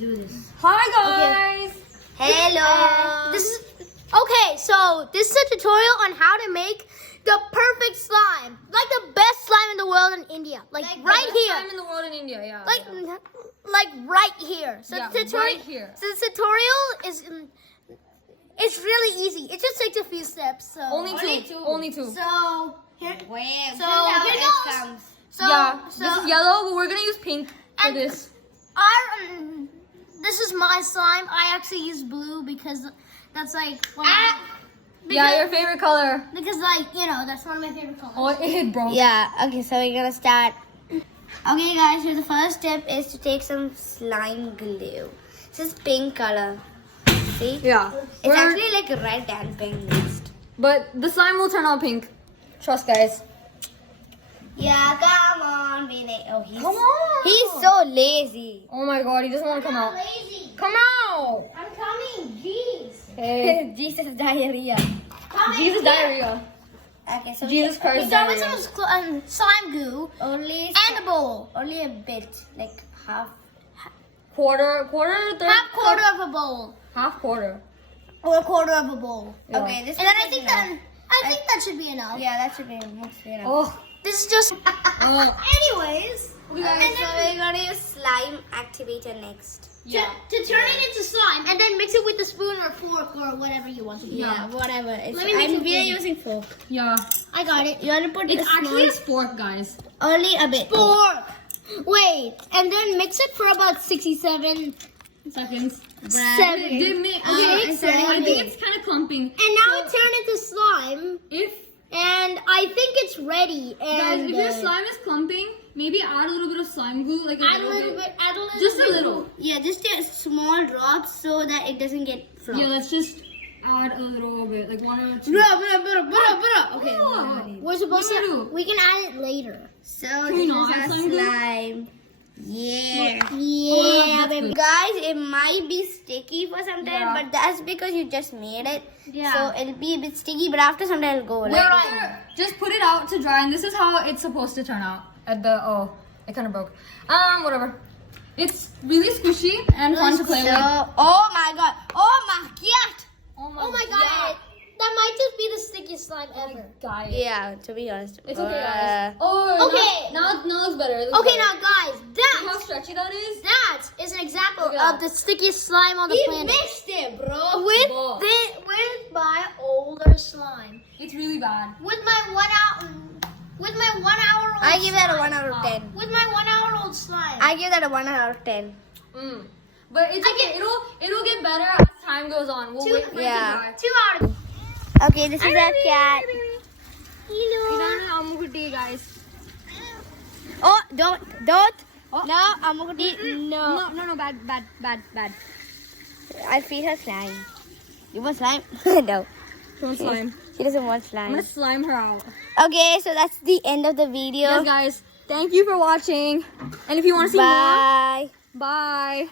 do this. Hi guys. Hello. This is okay. So this is a tutorial on how to make the perfect slime, like the best slime in the world in India, like right here, I'm in the world in India. Yeah. like right here. So Yeah, the tutorial, right here. So the tutorial is, it's really easy. It just takes a few steps. So Only two. Only two. So here, Wait, so how here it goes. comes. So Yeah. so This is yellow, but we're gonna use pink for And- this. this is my slime. I actually use blue because that's like Yeah, your favorite color. because like that's one of my favorite colors. Oh, it hit, bro. Yeah, okay, so we're gonna start. Okay, guys, so the first step is to take some slime glue. This is pink color. See? Yeah. It's actually like red and pink mixed. But the slime will turn out pink. Trust, guys. Yeah, come on, Vinay. Oh, Come on. he's so lazy. Oh my god, he doesn't want to come out. Lazy. Come out. I'm coming. Jeez. Hey. Jesus diarrhea. Jesus diarrhea. Okay, so Jesus Christ Start with diarrhea. some slime goo only and a bowl. only a bit, like half. Quarter, third, Half quarter of a bowl. half quarter. Or a quarter of a bowl. Yeah. Okay, this And then is I think enough. that should be enough. Yeah, that should be must be enough. Oh. This is just. Anyways, Okay, so we're gonna use slime activator next. to turn it into slime and then mix it with a spoon or fork or whatever you want to do. Yeah, whatever. It's, Let me mix it we are with- using fork. Yeah. I got it. You wanna put It's a actually a small, spork, guys. only a bit. Fork. Wait, and then mix it for about 67 Seconds. seconds. Okay, Six, I think seven. it's kind of clumping. And now it turned into slime, If and I think it's ready. guys, And if your slime is clumping, maybe add a little bit of slime glue, like add a little bit, just a little. Yeah, just a small drops so that it doesn't get flopped. Yeah, let's just add a little bit, like 1 or 2. Okay, Oh. We're supposed What do we to. do? We can add it later. so we this is not our add slime glue? slime. Yeah. Yeah, that's baby. good. Guys, it might be sticky for some time, Yeah. but that's because you just made it. Yeah. So it'll be a bit sticky, but after some time it'll go. Wait, Like, just put it out to dry, and this is how it's supposed to turn out. At the it kind of broke. Whatever. It's really squishy and fun to play with. oh my god. Oh my god. Oh my god, that might just be the stickiest slime ever. Guys. Yeah, to be honest. It's okay, guys. Oh, Okay. Now it's better. It looks Okay, better. now guys, See how that stretchy that is? is an example Look at of the stickiest slime on the planet. mixed it, bro. With my older slime. It's really bad. With my 1 hour old I give that a slime. 1 out of 10. With my 1 hour old slime. I give that a 1 out of 10. But it's okay. It'll get better as time goes on. We'll wait for Yeah. it to 2 out of. Okay, this is our cat. dry. Tea, guys. Oh, don't. Oh. No, Amukuti, no. No, bad. I'll feed her slime. You want slime? No. Don't slime. She doesn't want I'm slime. gonna slime her out. Okay, so that's the end of the video. Yes, guys. Thank you for watching. And if you want to see more, Bye. bye.